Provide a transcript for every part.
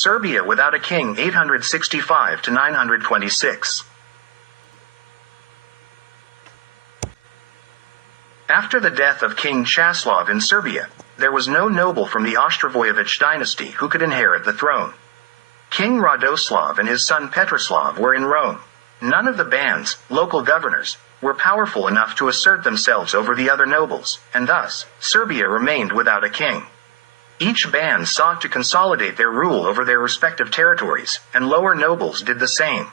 Serbia without a king 865 to 926. After the death of King Chaslav in Serbia, there was no noble from the Ostrovojevic dynasty who could inherit the throne. King Radoslav and his son Petroslav were in Rome. None of the bands, local governors, were powerful enough to assert themselves over the other nobles, and thus, Serbia remained without a king. Each band sought to consolidate their rule over their respective territories, and lower nobles did the same.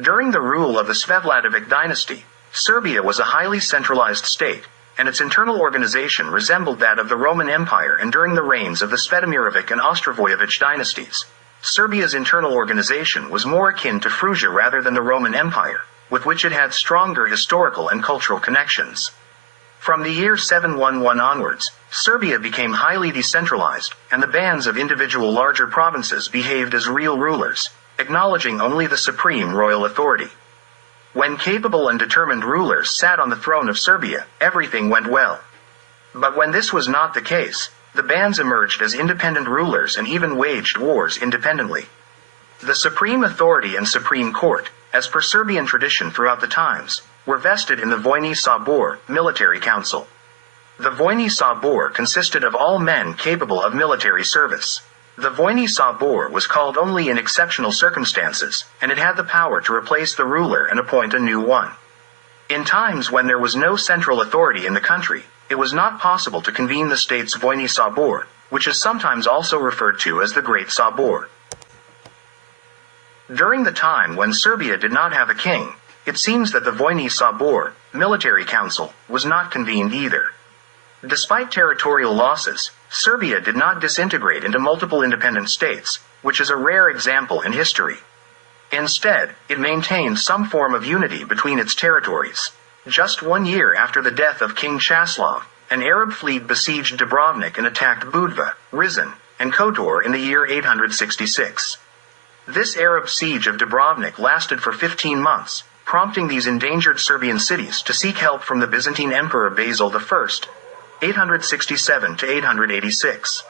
During the rule of the Svevlatovic dynasty, Serbia was a highly centralized state, and its internal organization resembled that of the Roman Empire, and during the reigns of the Svetimirovic and Ostrovojevic dynasties, Serbia's internal organization was more akin to Frisia rather than the Roman Empire, with which it had stronger historical and cultural connections. From the year 711 onwards, Serbia became highly decentralized, and the bands of individual larger provinces behaved as real rulers, acknowledging only the supreme royal authority. When capable and determined rulers sat on the throne of Serbia, everything went well. But when this was not the case, the bands emerged as independent rulers and even waged wars independently. The supreme authority and supreme court, as per Serbian tradition throughout the times, were vested in the Vojni Sabor, military council. The Vojni Sabor consisted of all men capable of military service. The Vojni Sabor was called only in exceptional circumstances, and it had the power to replace the ruler and appoint a new one. In times when there was no central authority in the country, it was not possible to convene the state's Vojni Sabor, which is sometimes also referred to as the Great Sabor. During the time when Serbia did not have a king, it seems that the Vojni Sabor, military council, was not convened either. Despite territorial losses, Serbia did not disintegrate into multiple independent states, which is a rare example in history. Instead, it maintained some form of unity between its territories. Just 1 year after the death of King Chaslav, an Arab fleet besieged Dubrovnik and attacked Budva, Rizan, and Kotor in the year 866. This Arab siege of Dubrovnik lasted for 15 months, prompting these endangered Serbian cities to seek help from the Byzantine Emperor Basil I, 867 to 886.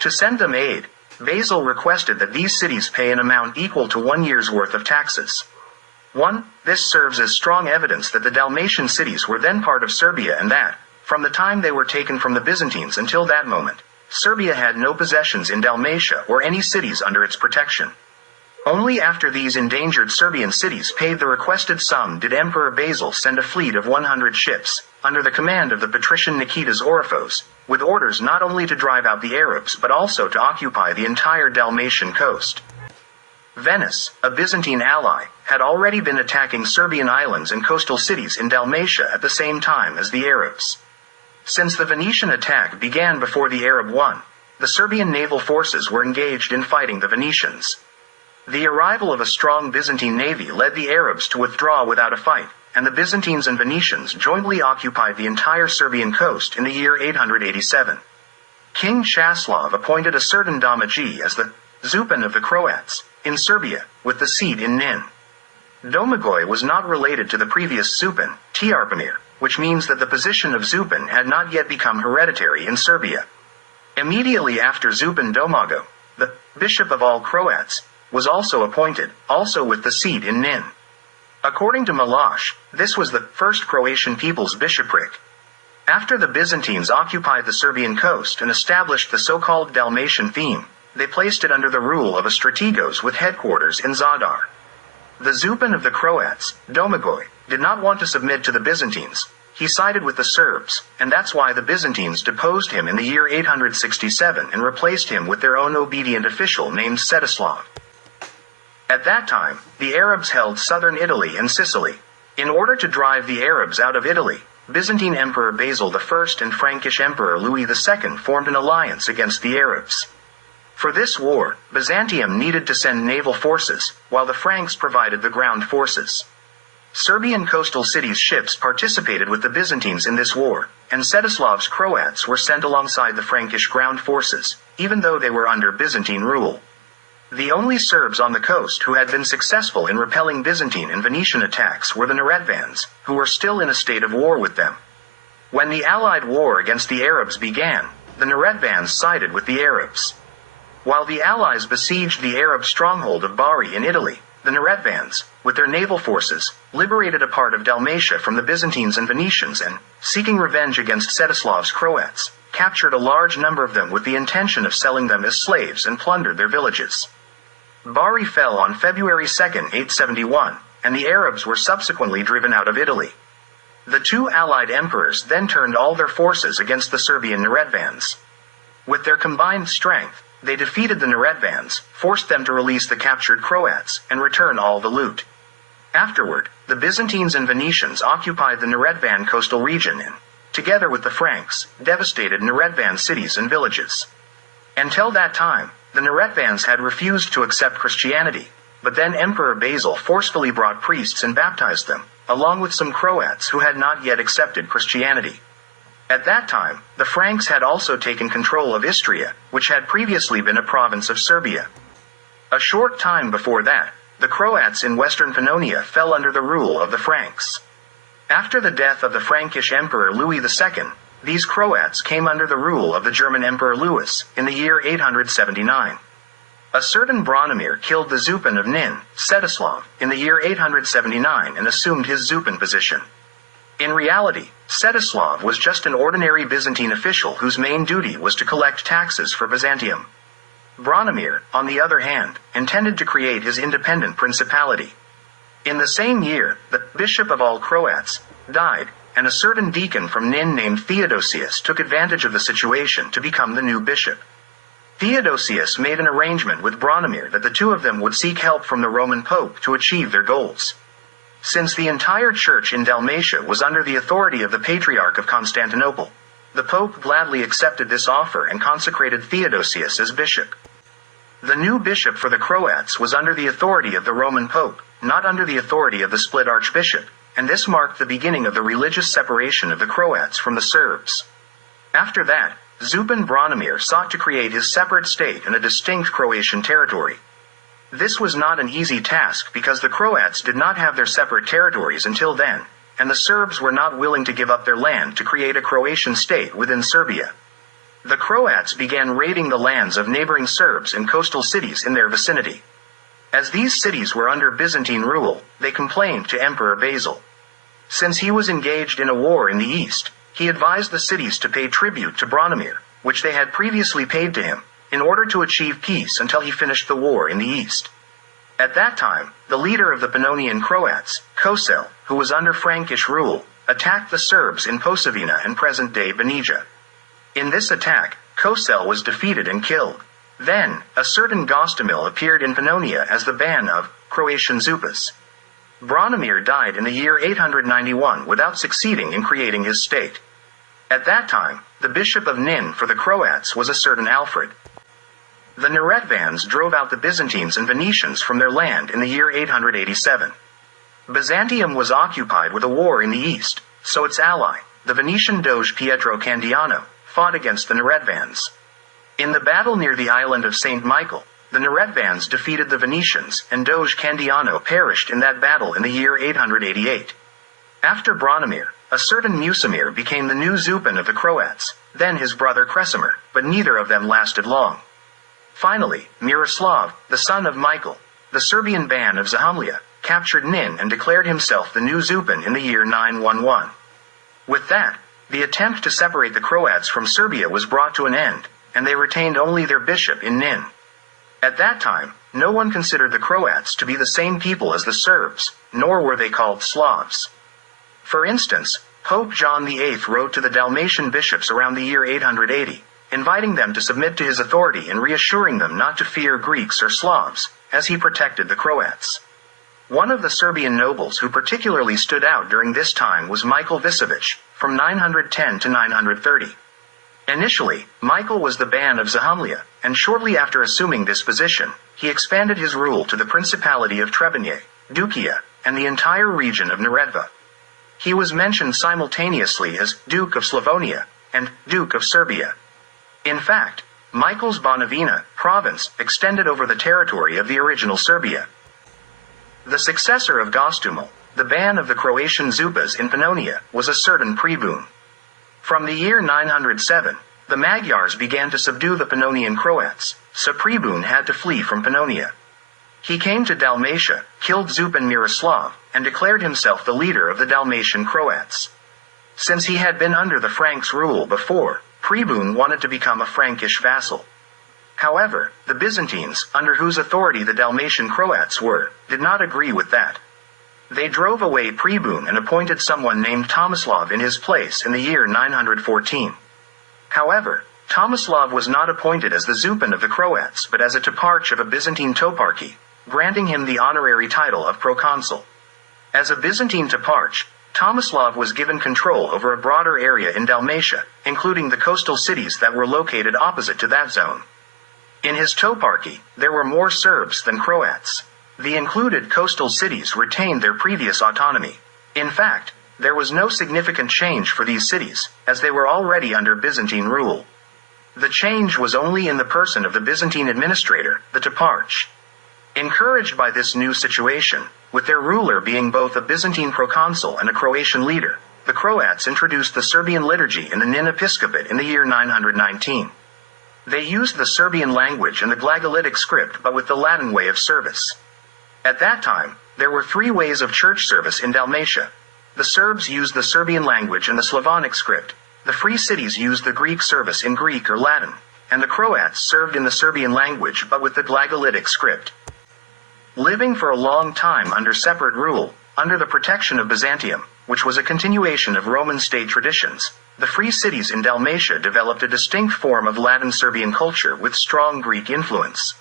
To send them aid, Basil requested that these cities pay an amount equal to 1 year's worth of taxes. This serves as strong evidence that the Dalmatian cities were then part of Serbia and that, from the time they were taken from the Byzantines until that moment, Serbia had no possessions in Dalmatia or any cities under its protection. Only after these endangered Serbian cities paid the requested sum did Emperor Basil send a fleet of 100 ships, under the command of the patrician Nikitas Orifos, with orders not only to drive out the Arabs but also to occupy the entire Dalmatian coast. Venice, a Byzantine ally, had already been attacking Serbian islands and coastal cities in Dalmatia at the same time as the Arabs. Since the Venetian attack began before the Arab won, the Serbian naval forces were engaged in fighting the Venetians. The arrival of a strong Byzantine navy led the Arabs to withdraw without a fight, and the Byzantines and Venetians jointly occupied the entire Serbian coast in the year 887. King Chaslav appointed a certain Domaji as the Zupan of the Croats, in Serbia, with the seat in Nin. Domagoj was not related to the previous Zupan, Tiarpamir, which means that the position of Zupan had not yet become hereditary in Serbia. Immediately after Zupan Domagoj, the Bishop of all Croats, was also appointed, also with the seat in Nin. According to Miloš, this was the first Croatian people's bishopric. After the Byzantines occupied the Serbian coast and established the so-called Dalmatian theme, they placed it under the rule of a strategos with headquarters in Zadar. The Zupan of the Croats, Domagoj, did not want to submit to the Byzantines. He sided with the Serbs, and that's why the Byzantines deposed him in the year 867 and replaced him with their own obedient official named Svetoslav. At that time, the Arabs held southern Italy and Sicily. In order to drive the Arabs out of Italy, Byzantine Emperor Basil I and Frankish Emperor Louis II formed an alliance against the Arabs. For this war, Byzantium needed to send naval forces, while the Franks provided the ground forces. Serbian coastal cities' ships participated with the Byzantines in this war, and Svetoslav's Croats were sent alongside the Frankish ground forces, even though they were under Byzantine rule. The only Serbs on the coast who had been successful in repelling Byzantine and Venetian attacks were the Neretvans, who were still in a state of war with them. When the Allied war against the Arabs began, the Neretvans sided with the Arabs. While the Allies besieged the Arab stronghold of Bari in Italy, the Neretvans, with their naval forces, liberated a part of Dalmatia from the Byzantines and Venetians and, seeking revenge against Svetoslav's Croats, captured a large number of them with the intention of selling them as slaves and plundered their villages. Bari fell on February 2, 871, and the Arabs were subsequently driven out of Italy. The two allied emperors then turned all their forces against the Serbian Neretvans. With their combined strength, they defeated the Neretvans, forced them to release the captured Croats, and return all the loot. Afterward, the Byzantines and Venetians occupied the Neretvan coastal region and, together with the Franks, devastated Neretvan cities and villages. Until that time, the Neretvans had refused to accept Christianity, but then Emperor Basil forcefully brought priests and baptized them, along with some Croats who had not yet accepted Christianity. At that time, the Franks had also taken control of Istria, which had previously been a province of Serbia. A short time before that, the Croats in western Pannonia fell under the rule of the Franks. After the death of the Frankish Emperor Louis II, these Croats came under the rule of the German Emperor Louis, in the year 879. A certain Branimir killed the Zupan of Nin, Svetoslav, in the year 879 and assumed his Zupan position. In reality, Svetoslav was just an ordinary Byzantine official whose main duty was to collect taxes for Byzantium. Branimir, on the other hand, intended to create his independent principality. In the same year, the bishop of all Croats died, and a certain deacon from Nin named Theodosius took advantage of the situation to become the new bishop. Theodosius made an arrangement with Branimir that the two of them would seek help from the Roman Pope to achieve their goals. Since the entire church in Dalmatia was under the authority of the Patriarch of Constantinople, the Pope gladly accepted this offer and consecrated Theodosius as bishop. The new bishop for the Croats was under the authority of the Roman Pope, not under the authority of the split archbishop, and this marked the beginning of the religious separation of the Croats from the Serbs. After that, Zupan Branimir sought to create his separate state in a distinct Croatian territory. This was not an easy task because the Croats did not have their separate territories until then, and the Serbs were not willing to give up their land to create a Croatian state within Serbia. The Croats began raiding the lands of neighboring Serbs and coastal cities in their vicinity. As these cities were under Byzantine rule, they complained to Emperor Basil. Since he was engaged in a war in the east, he advised the cities to pay tribute to Branimir, which they had previously paid to him, in order to achieve peace until he finished the war in the east. At that time, the leader of the Pannonian Croats, Kosel, who was under Frankish rule, attacked the Serbs in Posavina and present-day Banija. In this attack, Kosel was defeated and killed. Then, a certain Gostomil appeared in Pannonia as the ban of Croatian Zupas. Branimir died in the year 891 without succeeding in creating his state. At that time, the bishop of Nin for the Croats was a certain Alfred. The Neretvans drove out the Byzantines and Venetians from their land in the year 887. Byzantium was occupied with a war in the east, so its ally, the Venetian Doge Pietro Candiano, fought against the Neretvans. In the battle near the island of St. Michael, the Neretvans defeated the Venetians, and Doge Candiano perished in that battle in the year 888. After Branimir, a certain Musamir became the new Zupan of the Croats, then his brother Kresimir, but neither of them lasted long. Finally, Miroslav, the son of Michael, the Serbian Ban of Zahumlia, captured Nin and declared himself the new Zupan in the year 911. With that, the attempt to separate the Croats from Serbia was brought to an end, and they retained only their bishop in Nin. At that time, no one considered the Croats to be the same people as the Serbs, nor were they called Slavs. For instance, Pope John VIII wrote to the Dalmatian bishops around the year 880, inviting them to submit to his authority and reassuring them not to fear Greeks or Slavs, as he protected the Croats. One of the Serbian nobles who particularly stood out during this time was Michael Visovich, from 910 to 930. Initially, Michael was the Ban of Zahumlia, and shortly after assuming this position, he expanded his rule to the Principality of Trebinje, Dukia, and the entire region of Neretva. He was mentioned simultaneously as Duke of Slavonia and Duke of Serbia. In fact, Michael's Banovina province extended over the territory of the original Serbia. The successor of Gostumel, the Ban of the Croatian Zupas in Pannonia, was a certain Pribun. From the year 907, the Magyars began to subdue the Pannonian Croats, so Pribun had to flee from Pannonia. He came to Dalmatia, killed Zupan Miroslav, and declared himself the leader of the Dalmatian Croats. Since he had been under the Franks' rule before, Pribun wanted to become a Frankish vassal. However, the Byzantines, under whose authority the Dalmatian Croats were, did not agree with that. They drove away Pribun and appointed someone named Tomislav in his place in the year 914. However, Tomislav was not appointed as the Zupan of the Croats but as a toparch of a Byzantine toparchy, granting him the honorary title of proconsul. As a Byzantine toparch, Tomislav was given control over a broader area in Dalmatia, including the coastal cities that were located opposite to that zone. In his toparchy, there were more Serbs than Croats. The included coastal cities retained their previous autonomy. In fact, there was no significant change for these cities, as they were already under Byzantine rule. The change was only in the person of the Byzantine administrator, the toparch. Encouraged by this new situation, with their ruler being both a Byzantine proconsul and a Croatian leader, the Croats introduced the Serbian liturgy in the Nin episcopate in the year 919. They used the Serbian language and the Glagolitic script but with the Latin way of service. At that time, there were three ways of church service in Dalmatia. The Serbs used the Serbian language and the Slavonic script, the Free Cities used the Greek service in Greek or Latin, and the Croats served in the Serbian language but with the Glagolitic script. Living for a long time under separate rule, under the protection of Byzantium, which was a continuation of Roman state traditions, the Free Cities in Dalmatia developed a distinct form of Latin Serbian culture with strong Greek influence.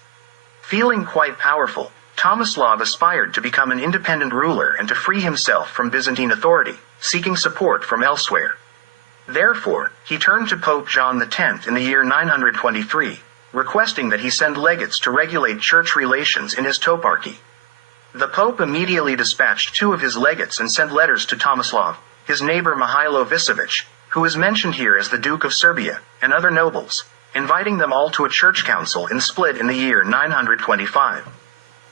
Feeling quite powerful, Tomislav aspired to become an independent ruler and to free himself from Byzantine authority, seeking support from elsewhere. Therefore, he turned to Pope John X in the year 923, requesting that he send legates to regulate church relations in his toparchy. The Pope immediately dispatched two of his legates and sent letters to Tomislav, his neighbor Mihailo Visovich, who is mentioned here as the Duke of Serbia, and other nobles, inviting them all to a church council in Split in the year 925.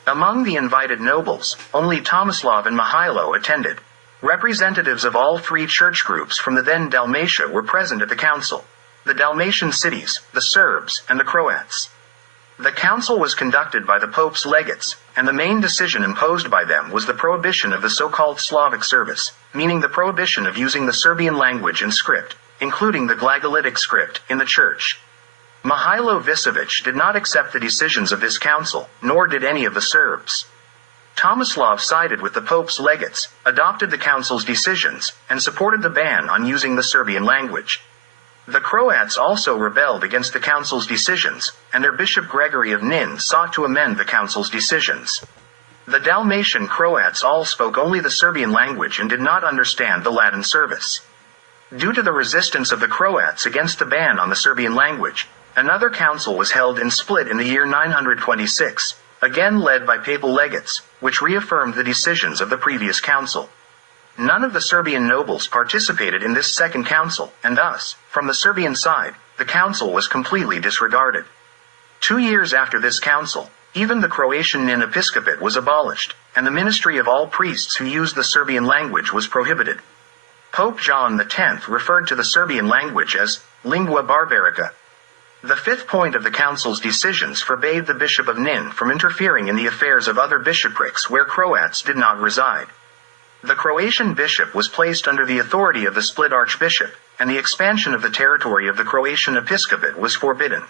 Among the invited nobles, only Tomislav and Mihailo attended. Representatives of all three church groups from the then Dalmatia were present at the council: the Dalmatian cities, the Serbs, and the Croats. The council was conducted by the Pope's legates, and the main decision imposed by them was the prohibition of the so-called Slavic service, meaning the prohibition of using the Serbian language and script, including the Glagolitic script, in the church. Mihailo Visovich did not accept the decisions of this council, nor did any of the Serbs. Tomislav sided with the Pope's legates, adopted the council's decisions, and supported the ban on using the Serbian language. The Croats also rebelled against the council's decisions, and their Bishop Gregory of Nin sought to amend the council's decisions. The Dalmatian Croats all spoke only the Serbian language and did not understand the Latin service. Due to the resistance of the Croats against the ban on the Serbian language, another council was held in Split in the year 926, again led by papal legates, which reaffirmed the decisions of the previous council. None of the Serbian nobles participated in this second council, and thus, from the Serbian side, the council was completely disregarded. 2 years after this council, even the Croatian Nin episcopate was abolished, and the ministry of all priests who used the Serbian language was prohibited. Pope John X referred to the Serbian language as lingua barbarica. The fifth point of the council's decisions forbade the Bishop of Nin from interfering in the affairs of other bishoprics where Croats did not reside. The Croatian bishop was placed under the authority of the Split archbishop, and the expansion of the territory of the Croatian episcopate was forbidden.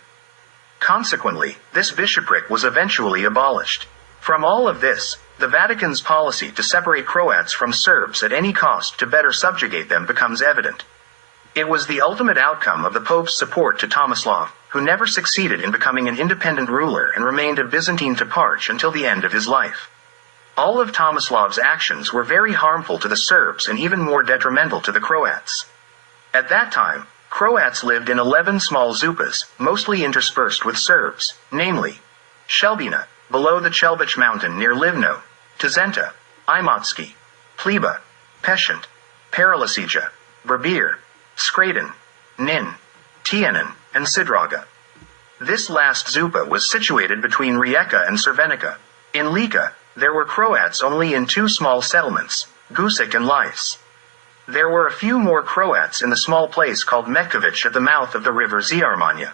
Consequently, this bishopric was eventually abolished. From all of this, the Vatican's policy to separate Croats from Serbs at any cost to better subjugate them becomes evident. It was the ultimate outcome of the Pope's support to Tomislav, who never succeeded in becoming an independent ruler and remained a Byzantine toparch until the end of his life. All of Tomislav's actions were very harmful to the Serbs and even more detrimental to the Croats. At that time, Croats lived in 11 small zupas, mostly interspersed with Serbs, namely Shelbina, below the Chelbic mountain near Livno, Tezenta, Imotski, Pliba, Peshent, Paralisija, Berbir, Skradin, Nin, Tienin, and Sidraga. This last zupa was situated between Rijeka and Cervenica. In Lika, there were Croats only in 2 small settlements, Gusic and Lis. There were a few more Croats in the small place called Metkovic at the mouth of the river Ziarmanja.